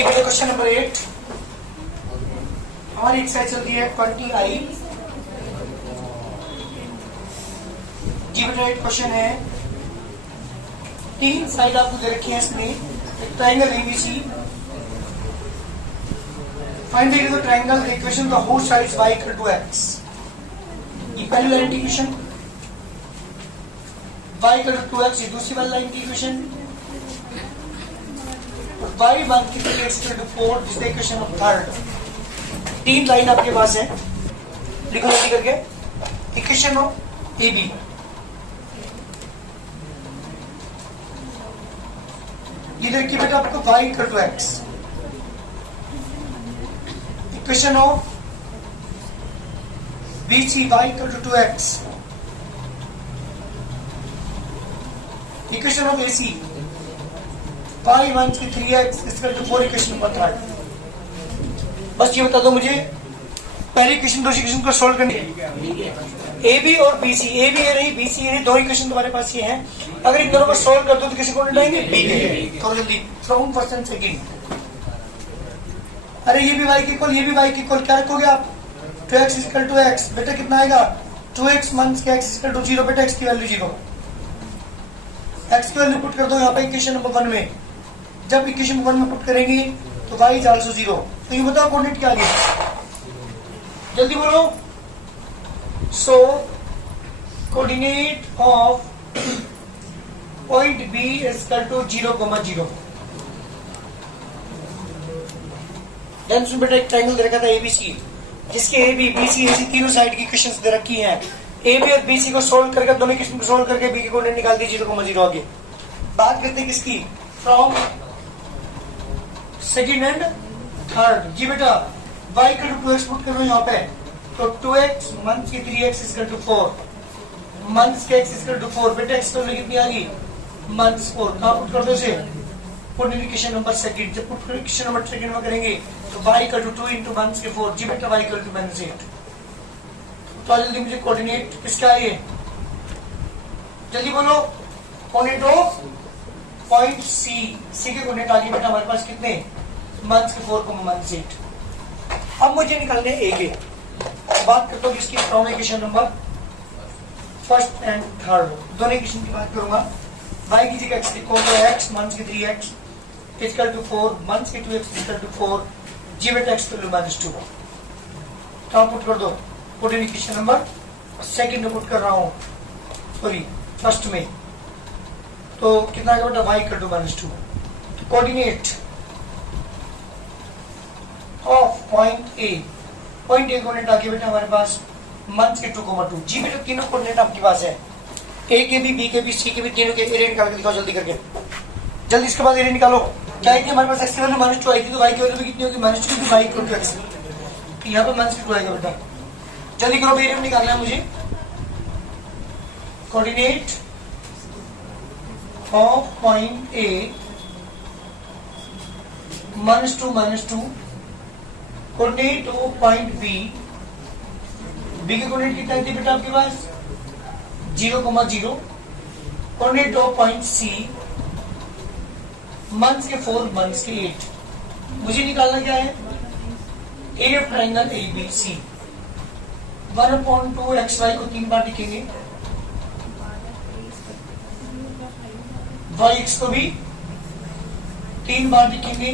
जी बेटा question number 8 हमारी exercise चलती है 20i। जी बेटा एक क्वेश्चन है, तीन साइड आपको दे रखी है इसमें, एक triangle ABC. Find the area of the triangle, the equation the whole sides y equal to x। ये पहली लाइन की equation, y equal to 2x, ये दूसरी वाली लाइन की इक्वेशन, y 1 की 3x equal to 4, this the equation of third. तीन line आपके पास है, लिखो जल्दी करके। इक्वेशन ऑफ ए बी, इधर की बेटा आपको y equal to x। Equation of B C, y equal to 2x। Equation of A C, y1 की 3x equal to 4, equation number third. बस ये बता दो मुझे, पहली इक्वेशन दूसरी इक्वेशन को सोल्व करनी है। ए बी और बी सी, ए बी ये नहीं बी सी ये नहीं, दो इक्वेशन तुम्हारे पास ये हैं। अगर इन दोनों को सोल्व कर दो तो किसी को निकालेंगे बी के। थोड़ा जल्दी फ्रॉम फर्स्ट एंड सेकंड। अरे ये भी y की इक्वल, ये भी y की इक्वल, क्या रखोगे आप? 2x equal to x। बेटा कितना आएगा? 2x माइनस के x इक्वल टू 0। बेटा x की वैल्यू 0, x की वैल्यू पुट कर दो यहाँ पे इक्वेशन नंबर 1 में। जब इक्वेशन नंबर 1 में पुट करेंगे तो y इज आल्सो 0। तो ये बताओ कोऑर्डिनेट क्या आ गया, जल्दी बोलो। So coordinate of point B is equal to 0,0। Then सुन बेटा, एक ट्रायंगल दे रखा था ABC, जिसके ए बी बी सी ऐसी तीनों साइड की इक्वेशंस दे रखी हैं। ए बी और बी सी को सोल्व करके, दोनों इक्वेशन को सोल्व करके बी के कोऑर्डिनेट निकाल दी 0,0 आगे। बात करते हैं किसकी? From second and third. जी बेटा y equal to 2x put करो यहाँ पे, तो 2x माइनस के 3x इक्वल टू 4, माइनस के x इक्वल टू 4। बेटा x तो कितनी आ गई? -4। कहाँ पुट कर दो इसे? Put equation number second. जब पुट इक्वेशन नंबर सेकंड में करेंगे तो y equal to 2 into minus के 4। जी बेटा y इक्वल टू -8। तो जल्दी मुझे कोऑर्डिनेट किसका है ये, जल्दी बोलो। कोऑर्डिनेट ऑफ पॉइंट सी, सी के कोऑर्डिनेट आ गए बेटा हमारे पास कितने? -4 को -8। अब मुझे निकालने ए के। बात करता हूँ इसकी from equation number first and third, दोनों इक्वेशन की बात करूंगा। y की जगह x लिखो तो x माइनस के 3x इक्वल टू 4, माइनस के 2x इक्वल टू 4। जी बेटा x इक्वल टू -2। तो पुट कर दो, put in equation number second में पुट कर रहा हूँ, सॉरी फर्स्ट में। तो कितना आएगा बेटा? y equal to -2। Coordinate of point A, point A coordinate आ गया बेटा हमारे पास माइनस के 2,2। जी बेटा तीनों कोऑर्डिनेट आपके पास है, ए के भी, बी के भी, सी के भी, तीनों के एरिया निकाल के दिखाओ जल्दी करके। जल्दी इसके बाद एरिया निकालो। क्या आई थी हमारे पास? x की वैल्यू -2 आई थी, तो y की वैल्यू भी कितनी होगी? -2, क्योंकि y इक्वल टू x। यहाँ पे -2 आएगा बेटा। जल्दी करो, एरिया निकालना है मुझे। Coordinate of point A -2, coordinate of point B, B के कोऑर्डिनेट कितना थी बेटा आपके पास? 0,0। Coordinate of point C minus के 4, माइनस के 8। मुझे निकालना क्या है? Area of triangle ABC। 1/2 xy को 3 बार लिखेंगे, yx को भी 3 बार लिखेंगे।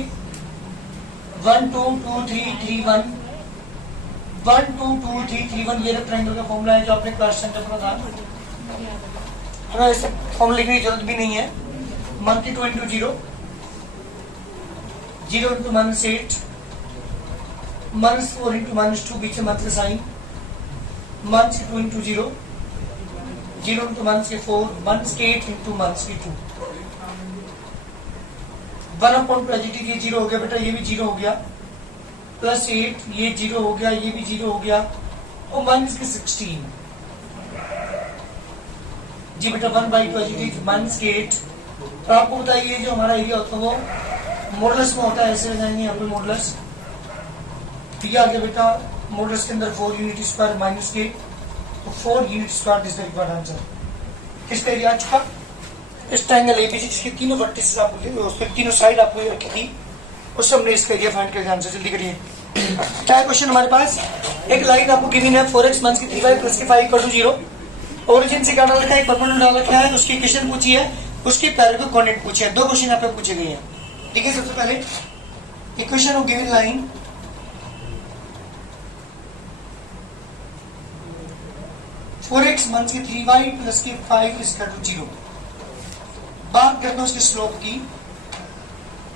1 2 2 3 3 1, 1 2 2 3 3 1। ये ट्रायंगल का फॉर्मूला है जो आपने क्लास सेंटर में पढ़ा था। हमें ऐसे फॉर्मूला लिखने की जरूरत भी नहीं है। 1 इंटू 0, 0 इंटू -8, -4 इंटू -2, बीच में माइनस का साइन, -2 इंटू 0, 0 इंटू -4, -8 इंटू -2। 1/2 एजिटी, ये 0 हो गया बेटा, ये भी 0 हो गया, +8, ये 0 हो गया, ये भी 0 हो गया, और -16। जी बेटा 1/2 एजिटी -8। तो आपको बताइए जो हमारा एरिया होता है वो मॉडुलस में होता है, ऐसे लगाएंगे यहाँ पे मॉडुलस। ठीक है बेटा, मॉडुलस के अंदर 4 यूनिट स्क्वायर -8, तो 4 unit square this the required answer. किसका एरिया आ चुका? इस ट्रायंगल एबीसी जिसके तीनों वर्टिसेस आपको, उसके तीनों साइड आपको रखी थी, उससे हमने इसका एरिया फाइंड करके आंसर जल्दी करिए। क्या क्वेश्चन हमारे पास, एक लाइन आपको गिवन है 4x माइनस की 3y प्लस की 5 इक्वल टू 0। ओरिजिन से क्या डाल रखा है, एक परपेंडिकुलर डाल रखा है, उसकी इक्वेशन पूछी है, उसकी पैरेलल कोऑर्डिनेट पूछे हैं। 2 क्वेश्चन यहाँ पे पूछे गए हैं। ठीक है, सबसे पहले equation of given line 4x minus की 3y प्लस की 5 इक्वल टू 0। बात करते हैं उसके स्लोप की।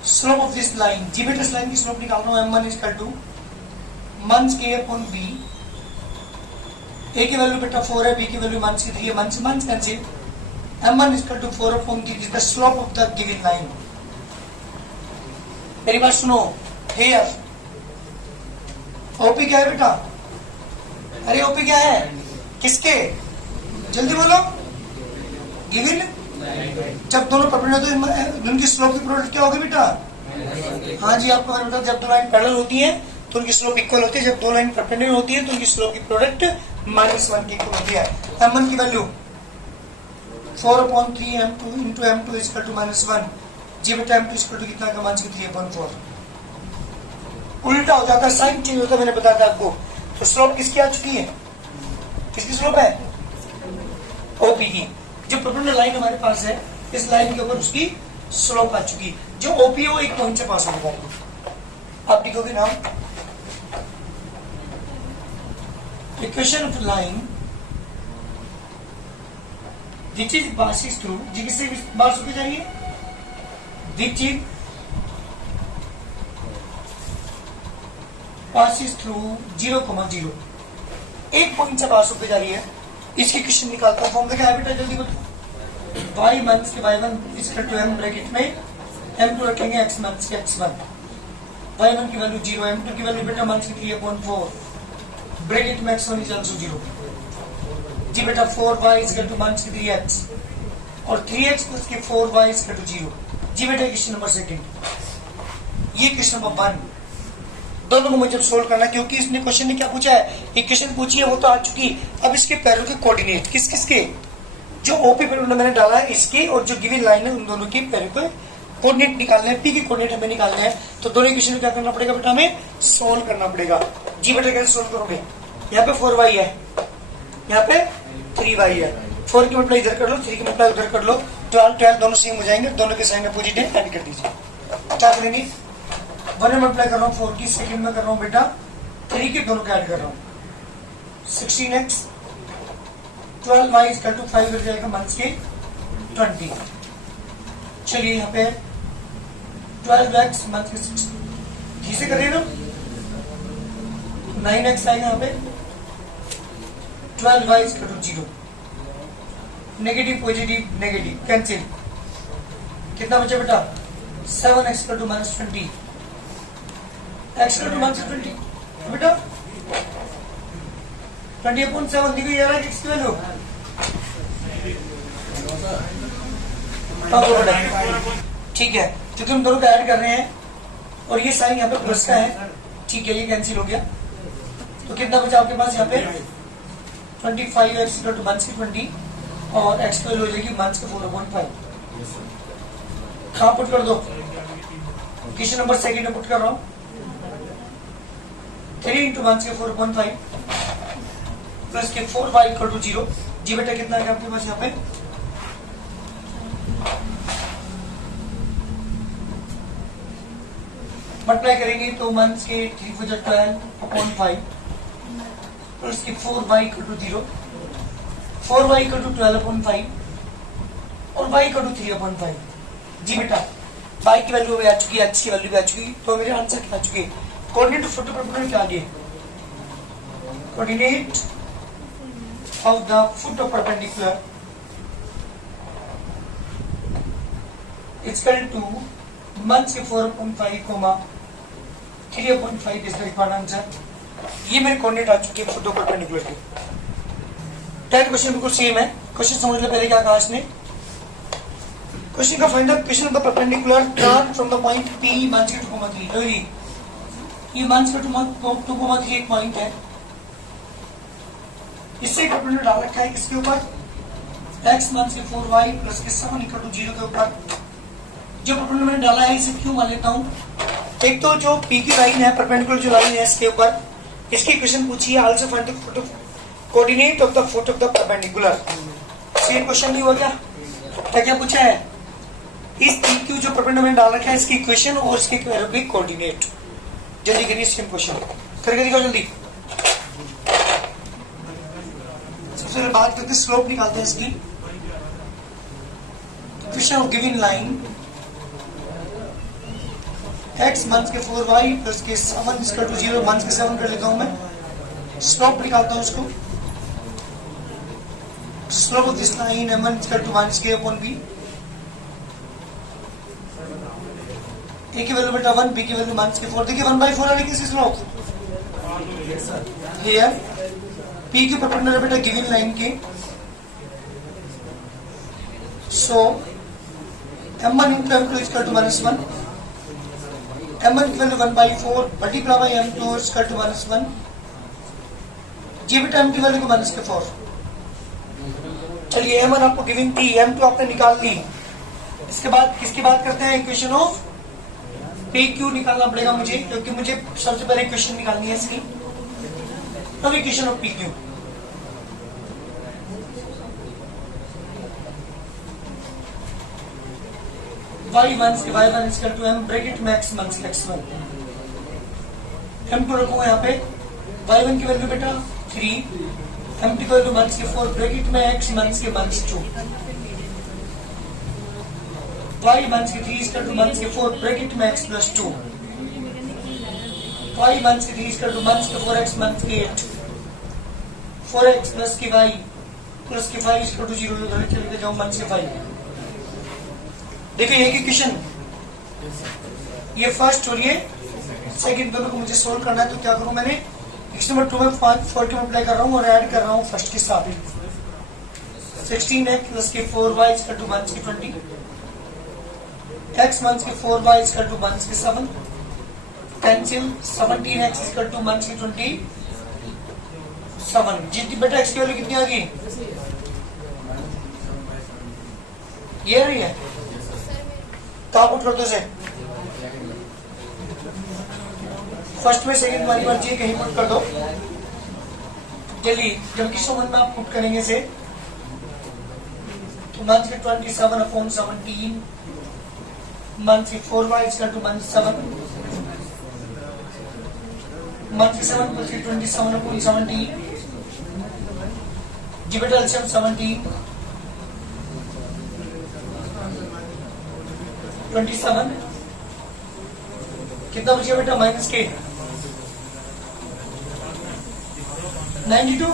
Slope of this line, geometric line की स्लोप निकाल रहा हूं, m1 equal to minus k upon b। a की वैल्यू बेटा 4 है, b की वैल्यू माइनस की 3 है, minus minus cancel, m1 equal to 4 upon 3 is the slope of the given line. मेरी बात सुनो, here OP क्या है बेटा, अरे OP क्या है, किसके, जल्दी बोलो, गिवन। जब दोनों परपेंडिकुलर तो उनकी स्लोप की प्रोडक्ट क्या होगी बेटा, हाँ जी आपको मैंने बताया, जब दो लाइन पैरेलल होती है तो उनकी स्लोप इक्वल होती है, जब दो लाइन परपेंडिकुलर होती है तो उनकी स्लोप की प्रोडक्ट -1 की इक्वल होती है। m1 की value 4/3 m2 into m2 equal to -1। जी बेटा m2 इक्वल टू कितना का, माइनस 3/4। उल्टा हो जाता है, साइन चेंज होता है, मैंने बताया था आपको। तो स्लोप किसकी आ चुकी है, किसकी स्लोप है, ओपी की। जो परपेंडिकुलर लाइन हमारे पास है, इस लाइन के ऊपर उसकी स्लोप आ चुकी। जो ओपी है वो एक पॉइंट से पास होगा। आप लिखोगे नाम, equation of line which is passes through, जी किससे पास होकर जा रही है, विच इज पासिस थ्रू 0,0, एक पॉइंट से पास होकर जा रही है। इसकी क्वेश्चन निकालता हूं, फॉर्मूला क्या है बेटा, जल्दी बताओ। y माइनस के y1 equal to m bracket में m2 रखेंगे x माइनस के x1। y1 की वैल्यू 0, m2 की वैल्यू बेटा माइनस की 3/4 ब्रैकेट में x1 इज आल्सो 0। जी बेटा 4y इक्वल टू माइनस की 3x और 3x प्लस की 4y इक्वल टू 0। जी बेटा क्वेश्चन नंबर 2, ये क्वेश्चन नंबर 1। दोनों को मुझे सोल्व करना, क्योंकि इसने क्वेश्चन ने क्या पूछा है, इक्वेशन पूछी है, वो तो आ चुकी। अब इसके पैरेलल के कोऑर्डिनेट किस किसके, जो ओपी पैरेलल मैंने डाला है इसके, और जो गिवन लाइन है उन दोनों के पैरेलल कोऑर्डिनेट निकालने हैं, पी के कोऑर्डिनेट हमें निकालने हैं। तो दोनों इक्वेशन क्या करना पड़ेगा बेटा, हमें सोल्व करना पड़ेगा। जी बेटा कैसे सोल्व करोगे, यहाँ पे 4y है, यहाँ पे 3y है, 4 की मल्टीप्लाई इधर कर लो, 3 की मल्टीप्लाई उधर कर लो, 12 दोनों सेम हो जाएंगे, दोनों के साइन अपोजिट ऐड कर दीजिए। क्या करेंगे, 1 में मल्टीप्लाई कर रहा हूँ 4 की, सेकंड में कर रहा हूँ बेटा 3 के, दोनों को ऐड कर रहा हूँ 16x 12y इक्वल टू 5 हो जाएगा माइनस के 20। चलिए यहाँ पे 12x माइनस के 60 ठीक से कर रहे हैं ना, 9x आएगा यहाँ पे, 12y equal to 0, negative positive negative cancel, कितना बचा बेटा 7x equal to minus 20, x equal to minus 20 बेटा 20/7 दी गई है x की वैल्यू। ठीक है, क्योंकि हम दोनों को ऐड कर रहे हैं और ये साइन यहाँ पे प्लस का है, ठीक है, ये कैंसिल हो गया। तो कितना बचा आपके पास यहाँ पे 25x इक्वल टू माइनस 20 और x की वैल्यू हो जाएगी माइनस 4/5। कहाँ पुट कर दो, क्वेश्चन नंबर 2 में पुट कर रहा हूँ, 3 इंटू माइनस 4/5 प्लस के 4y इक्वल टू 0। जी बेटा कितना है आपके पास यहाँ पे, मल्टीप्लाई करेंगे तो माइनस के 3 4 12/5 प्लस के 4y equal to 0, 4y equal to 12/5 और y इक्वल टू 3/5। जी बेटा y की वैल्यू भी आ चुकी है, x की वैल्यू भी आ चुकी है, तो मेरे आंसर क्या आ चुके, कोऑर्डिनेट ऑफ फोटो परपेंडिकुलर क्या आ गए, coordinate of the foot of perpendicular is equal to minus 4/5, 3/5 is the required answer। ये मेरे कोऑर्डिनेट आ चुके हैं फुट ऑफ परपेंडिकुलर के। टेन क्वेश्चन बिल्कुल सेम है, क्वेश्चन समझ लो पहले क्या कहा इसने। क्वेश्चन का find out question of the perpendicular turn from the point P minus 2,3। लो ये माइनस 2,3 एक पॉइंट है, इससे परपेंडिकुलर डाल रखा है किसके ऊपर, x माइनस 4y प्लस के 7 इक्वल टू 0 के ऊपर। जो परपेंडिकुलर मैंने डाला है इसे क्यों मान लेता हूँ, एक तो जो पी की लाइन है, परपेंडिकुलर जो लाइन है इसके ऊपर, इसकी क्वेश्चन पूछी है, also find the coordinate of the foot of the perpendicular. Same question नहीं हुआ क्या? क्या पूछा है? इस पी क्यू जो परपेंडिकुलर डाल रखा है इसकी इक्वेशन और इसके कोऑर्डिनेट। जल्दी करिए, सेम क्वेश्चन करके दिखाओ जल्दी। सबसे पहले बात करते हैं, स्लोप निकालते हैं इसकी। Question of given line x minus के 4y प्लस के 7 इसका टू 0 माइनस के 7 कर लेता हूं मैं। स्लोप निकालता हूं इसको। Slope of this line m1 इसका टू माइनस के अपॉन b। a की वैल्यू बेटा 1, b की वैल्यू माइनस के 4। देखिए 1/4 है किसकी स्लोप? हियर p की परपेंडिकुलर बेटा गिवन लाइन के। सो m1 into m2 इसका टू माइनस 1। m1 की वैल्यू 1/4 मल्टीप्लाई बाई m2 इसका टू माइनस 1। जी बेटा m की वैल्यू को माइनस के 4। चलिए m1 आपको गिवन थी, m2 आपने निकाल ली। इसके बाद किसकी बात करते हैं? इक्वेशन ऑफ पी क्यू निकालना पड़ेगा मुझे, क्योंकि मुझे सबसे पहले इक्वेशन निकालनी है इसकी। तब equation of P Q. y1 के y1 equal to m bracket में x माइनस x1। m2 रखूंगा यहाँ पे। y1 की वैल्यू बेटा 3, m2 की वैल्यू माइनस के 4 ब्रैकेट में x माइनस के माइनस 2। y माइनस के 3 इक्वल टू माइनस के 4 ब्रैकेट में x प्लस 2। y माइनस के 3 इक्वल टू माइनस के 4x माइनस के 8। 4x प्लस के y प्लस के 5 इक्वल टू 0 लेके जाऊं माइनस के 5। देखिए ये इक्वेशन, ये फर्स्ट और ये सेकंड दोनों को मुझे सोल्व करना है। तो क्या करूं मैंने? x नंबर 2 में 4 मल्टीप्लाई कर रहा हूं और ऐड कर रहा हूं फर्स्ट के साथ। 16x प्लस के 4y इक्वल टू माइनस के 20। x माइनस के 4y इक्वल टू माइनस के 7। Cancel 17x equal to minus के 27। जी बेटा x की वैल्यू कितनी आ गई? ये रही है। कहाँ पुट कर दो इसे? फर्स्ट में सेकंड वाली मर्जी है, कहीं पुट कर दो जल्दी। जबकि सुमन में आप पुट करेंगे इसे तो माइनस के 27 अपॉन 17 माइनस के 4y equal to minus 7 minus के 7 प्लस के 27 अपॉन 17। जी बेटा एलसीएम 17 27 कितना बचा बेटा? माइनस के 92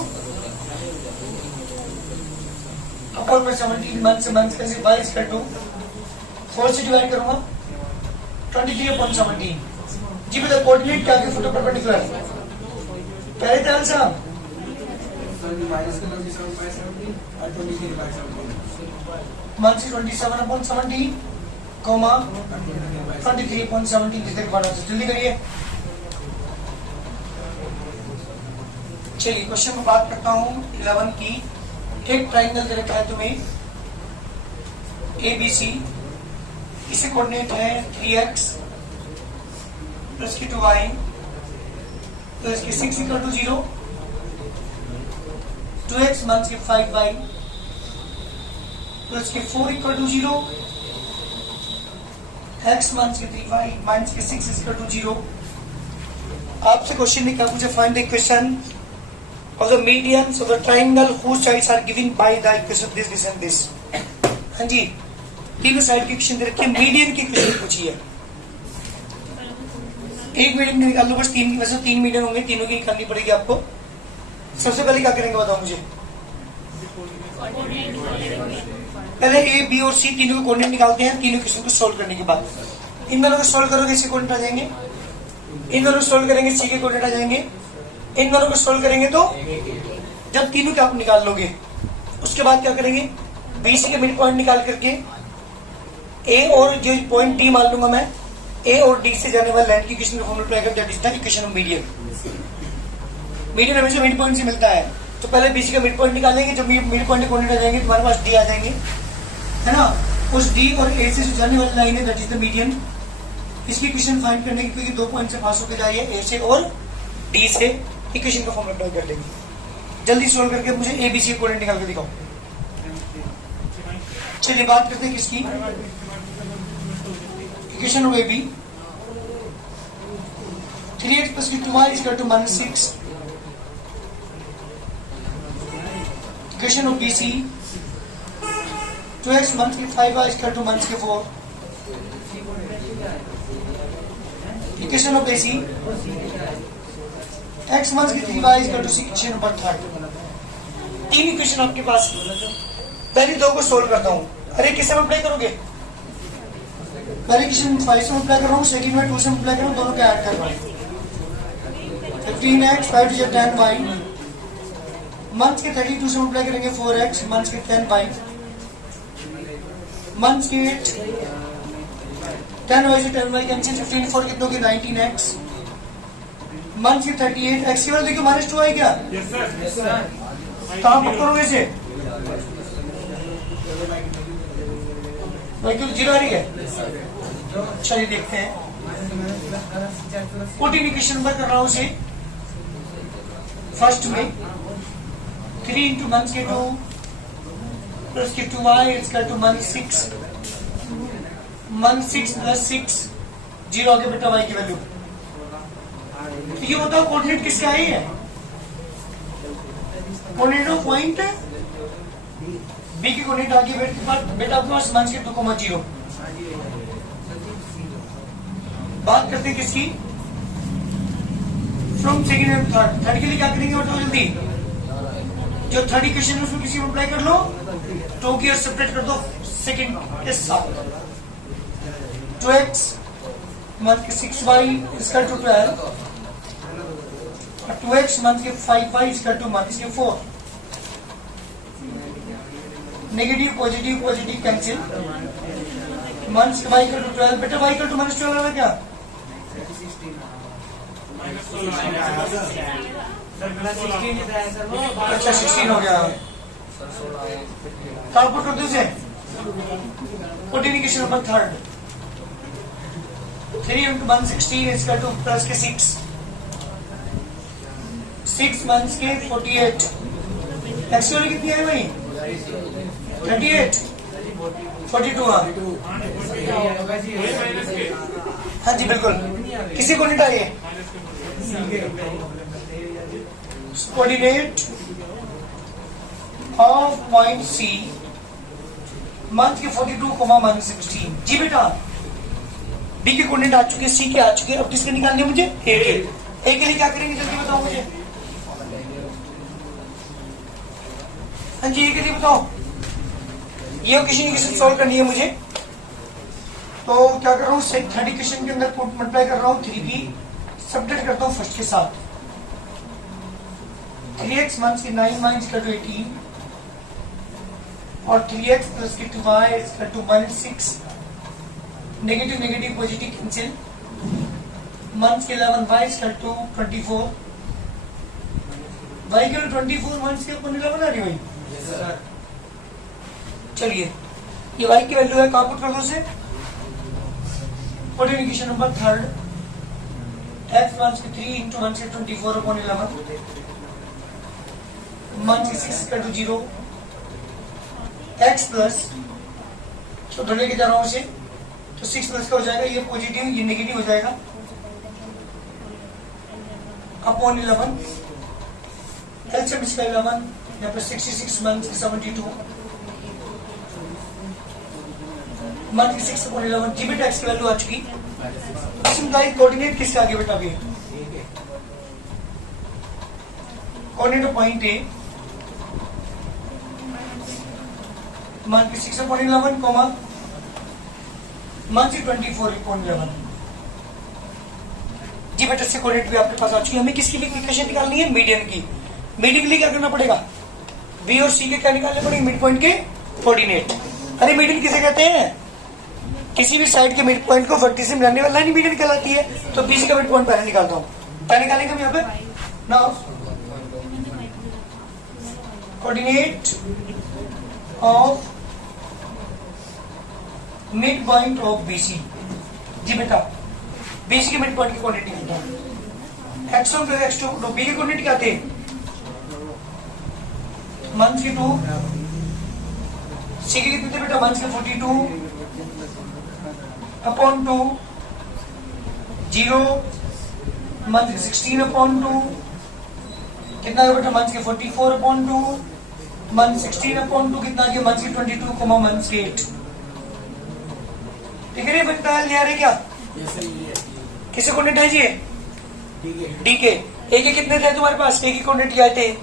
अपॉन में 17 माइनस कैसे 22 कर दो 4 से डिवाइड करूंगा 23 अपॉन 17। जी बेटा कोऑर्डिनेट क्या है? फुट परपेंडिकुलर पहले ध्यान से माइनस 27 अपॉन 17 कोमा 23.17 जितने बना। जल्दी करिए। चलिए क्वेश्चन में बात करता हूं 11 की। एक ट्राइंगल दे रखा है तुम्हें ABC, इसे कोऑर्डिनेट है 3x प्लस की 2y प्लस की 6 इक्वल टू 0, 2x माइनस के 5y प्लस के 4 इक्वल टू 0, x माइनस के 3y माइनस के 6 इक्वल टू 0। आपसे क्वेश्चन ने क्या पूछा? Find the equation of the medians of the triangle whose sides are given by the equation this and this. हाँ जी, तीनों साइड की इक्वेशन दे रखी है, मीडियन की इक्वेशन पूछी है। एक मीडियन निकाल लो बस, तीन वैसे 3 मीडियन होंगे, तीनों की निकालनी पड़ेगी आपको। सबसे पहले क्या करेंगे बताओ मुझे? पहले ए बी और सी तीनों को कोऑर्डिनेट निकालते हैं। तीनों क्वेश्चन को सोल्व करने के बाद इन दोनों को सोल्व करोगे सी कोऑर्डिनेट आ जाएंगे, इन दोनों को सोल्व करेंगे सी के कोऑर्डिनेट आ जाएंगे, इन दोनों को सोल्व करेंगे तो जब तीनों के आप निकाल लोगे उसके बाद क्या करेंगे? बी सी के मिड पॉइंट निकाल करके ए और जो पॉइंट डी मान लूंगा मैं, ए और डी से जाने वाले लाइन की इक्वेशन को फॉर्मूला अप्लाई करते हैं, that is the equation of median. Median हमेशा मिड पॉइंट से मिलता है। तो पहले बीसी का मिड पॉइंट निकालेंगे, जब मिड पॉइंट कोऑर्डिनेट आ जाएंगे तुम्हारे पास डी आ जाएंगे, है ना। उस डी और ए से जो जाने वाली लाइन है दैट इज द मीडियन। इसकी इक्वेशन फाइंड करने की, क्योंकि 2 पॉइंट से पास होकर जाइए, ए से और डी से इक्वेशन का फॉर्मूला अप्लाई कर लेंगे। जल्दी सोल्व करके मुझे एबीसी कोऑर्डिनेट निकाल के दिखाओ। चलिए बात करते हैं किसकी, equation of AB 3x plus 2y is equal to -6. Equation of BC 2x minus 5y is equal to -4. Equation of AC x minus 3y is equal to 6. Equation number 3। 3 equation आपके पास, पहली 2 को सोल्व करता हूँ। अरे किससे multiply करोगे? पहले equation 5 से मल्टीप्लाई कर रहा हूँ, सेकंड में 2 से मल्टीप्लाई कर रहा हूँ, दोनों के ऐड कर रहा हूँ। 15x 5 to 10y मंथ्स के 32 से मल्टीप्लाई करेंगे 4x, मंथ्स के 10y, मंथ्स के 10y से 10y कैंसिल, 15 4 कितनों के 19x, मंथ्स के 38 x की वैल्यू देखिए -2 क्या? Yes sir. कहाँ पुट करोगे इसे? वैल्यू 0 आ रही है। चलिए देखते हैं, 14 इक्वेशन नंबर कर रहा हूँ इसे। फर्स्ट में 3 इंटू मंथ्स के 2 प्लस के 2y इसका टू -6, -6 प्लस 6 0 आगे बेटा y की वैल्यू। तो ये बताओ कोऑर्डिनेट किसका है? कोऑर्डिनेट ऑफ पॉइंट बी की कोऑर्डिनेट आगे बेटा आपके पास मंथ्स के 2,0। बात करते हैं किसकी, from second and third. Third के लिए क्या करेंगे बताओ जल्दी, जो थर्ड इक्वेशन है उसमें किसी को अप्लाई कर लो, 2 की और सेपरेट कर दो सेकेंड के साथ। 2x मंथ के 6y इसका टू 12 और 2x मंथ के 5y इसका टू मंथ के 4। नेगेटिव पॉजिटिव पॉजिटिव कैंसिल, मंथ्स के y का टू 12 बेटा y का टू -12 आ रहा क्या? अच्छा 16 हो गया। पुट कर दो 14 इक्वेशन नंबर 3 3 इंटू 116 इसका टू प्लस के 6 मंथ्स के 48। एक्स वैल्यू कितनी है भाई? 38 42। हाँ जी बिल्कुल, किसी को नहीं चाहिए। कोऑर्डिनेट ऑफ पॉइंट सी मंथ के 42, -16। जी बेटा बी के कोऑर्डिनेट आ चुके, सी के आ चुके, अब किसके निकालने मुझे? ए के लिए क्या करेंगे जल्दी बताओ मुझे। हाँ जी ए के लिए बताओ, ये क्वेश्चन सॉल्व करनी है मुझे। तो क्या कर रहा हूँ, थर्ड इक्वेशन के अंदर मल्टीप्लाई कर रहा हूँ 3b, सब्ट्रैक्ट करता हूँ फर्स्ट के साथ। 3x मंथ्स के 9y इक्वल टू 18 और 3x प्लस के 2y equal to -6। Negative negative positive cancel, मंथ्स के 11y इक्वल टू 24। y के 24 मंथ्स के ऊपर 11 आ रही भाई। चलिए ये y की वैल्यू है, कहाँ पुट कर दो उसे? इक्वेशन नंबर 3 x मंथ्स के 3 इंटू मंथ्स के 24/11, मंथ के 6 इक्वल टू 0, x प्लस तो ढले के जा रहा हूं इसे, तो 6 प्लस का हो जाएगा, ये पॉजिटिव ये नेगेटिव हो जाएगा, अपॉन 11 एलसीएम इसका 11, यहाँ पर 66 मंथ 72 मंथ की 6 अपॉन 11। जी बेटा एक्स की वैल्यू आ चुकी। इसमें कोऑर्डिनेट किसके आगे बेटा? भी कोऑर्डिनेट पॉइंट ए मंथ की 6 अपॉन 11 कॉमा मंथ की 24 अपॉन 11। जी बेटा से कोऑर्डिनेट भी आपके पास आ चुकी है। हमें किसकी इक्वेशन निकालनी है? मीडियन की। मीडियन के लिए क्या करना पड़ेगा? बी और सी के क्या निकालने पड़ेंगे? मिड पॉइंट के कोऑर्डिनेट। अरे मीडियन किसे कहते हैं? किसी भी साइड के मिड पॉइंट को वर्टिस में रहने वाला लाइन मीडियन कहलाती है। तो बीसी का मिड पॉइंट पहले निकालता हूं। क्या निकालेंगे हम यहाँ पे? Now coordinate of mid point of BC. जी बेटा बीच के मिड पॉइंट की क्वांटिटी कितना है? x1 प्लस x2, तो बी की क्वांटिटी क्या थे? मंथ की 2, सी की कितने थे बेटा? मंथ के 42 अपॉन 2, 0, मंथ के 16 अपॉन 2, कितना है बेटा? मंथ के 44 अपॉन 2, मंथ 16 अपॉन 2 कितना गया? मंथ के 22, मंथ के 8। ठीक है, बेटा ले आ रहे क्या? किसे क्वांटिटी है जी? डी के। ए के कितने थे तुम्हारे पास? ए की क्वांटिटी क्या थे? ए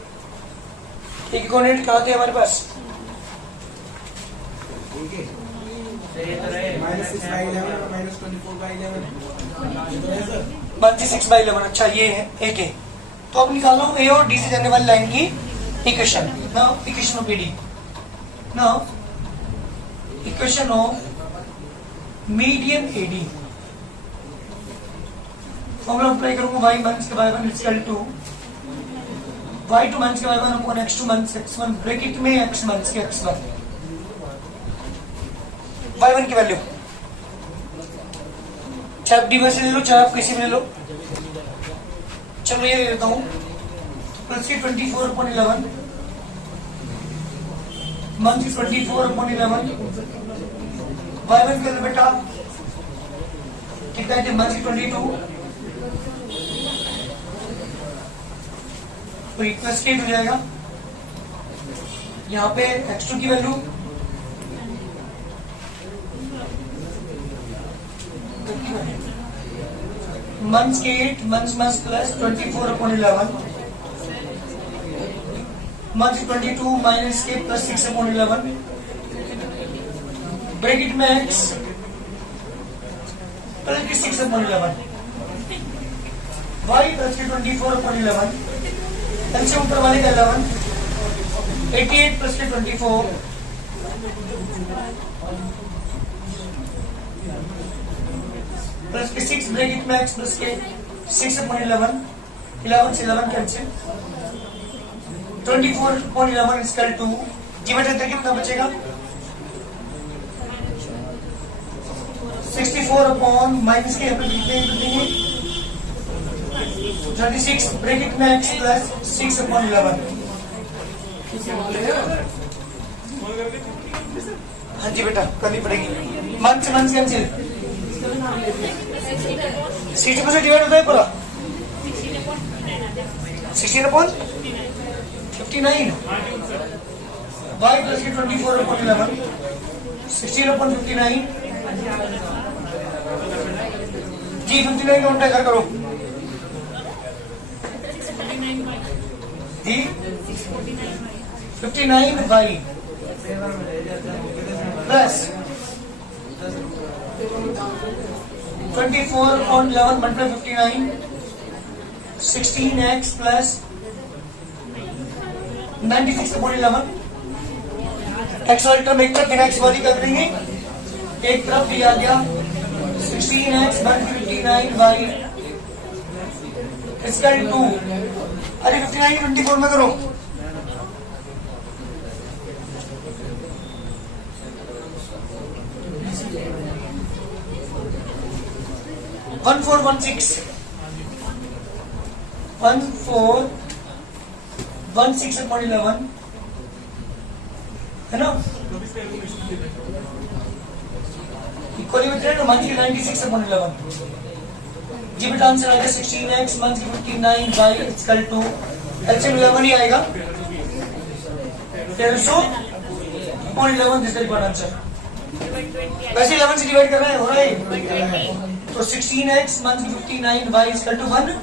की क्वांटिटी कहाँ थे हमारे पास? -6/11। अच्छा ये है ए के। तो अब निकालो ए और डी से जाने वाली लाइन की इक्वेशन। Now equation of D, now equation of median AD. Formula apply करूंगा y माइनस के y1 equal to y2 minus के y1 upon x2 minus x1 bracket में x माइनस के x1। y1 की वैल्यू चाहे आप डी में से ले लो, चाहे आप किसी में ले लो। चलो ये ले लेता हूं, प्लस की 24 अपॉन 11 मंथ की 24 अपॉन 11 y1 की वैल्यू बेटा कितना है? मंथ की 22 तो प्लस के हो जाएगा। यहाँ पे x2 की वैल्यू मंथ्स के 8 months plus 24 upon 11 month 22 minus के प्लस 6 अपॉन 11 ब्रैकेट में x प्लस के 6 अपॉन 11 y प्लस के 24 अपॉन 11 से ऊपर वाले का 11 88 प्लस के 24 प्लस के 6 ब्रैकेट में x प्लस के 6 अपॉन 11 से 11 कैंसिल 24 अपॉन 11 इक्वल टू जी बेटा कितना बचेगा? 64 अपॉन माइनस के यहाँ पे कितने देंगे? 36 ब्रैकेट में x प्लस 6 अपॉन 11। हाँ जी बेटा करनी पड़ेगी। मंथ से कैंसिल 60 से डिवाइड होता है पूरा 16 अपॉन 59 y प्लस के 24 अपॉन 11 16 अपॉन 59 जी 59 का उल्टा करो जी 59y plus 24 upon 11 multiply 59 16x plus 96 upon 11 x वाली टर्म एक तरफ x वाली कर देंगे एक तरफ दिया गया 16x 59y इसका 2 अरे 59 24 में करो 1416 upon 11 है ना इक्वली विथ रेट मंथ की 96 upon 11 जी बेटा आंसर आएगा 16x मंथ की 59y इक्वल टू एलसीएम 11 ही आएगा फिर सो upon 11 this is the answer. वैसे 11 से डिवाइड कर रहे हैं हो रहा है तो 16x मंथ की 59y इक्वल टू 120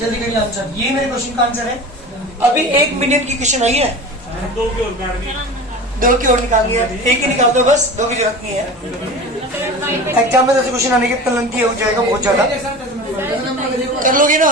जल्दी करिए आंसर। ये मेरे क्वेश्चन का आंसर है। अभी 1 मिनट की क्वेश्चन आई है दो की ओर निकालनी है एक ही निकाल दो बस दो की जरूरत नहीं है। एग्जाम में जैसे क्वेश्चन आने की तलंती हो जाएगा बहुत ज्यादा कर लोगे ना।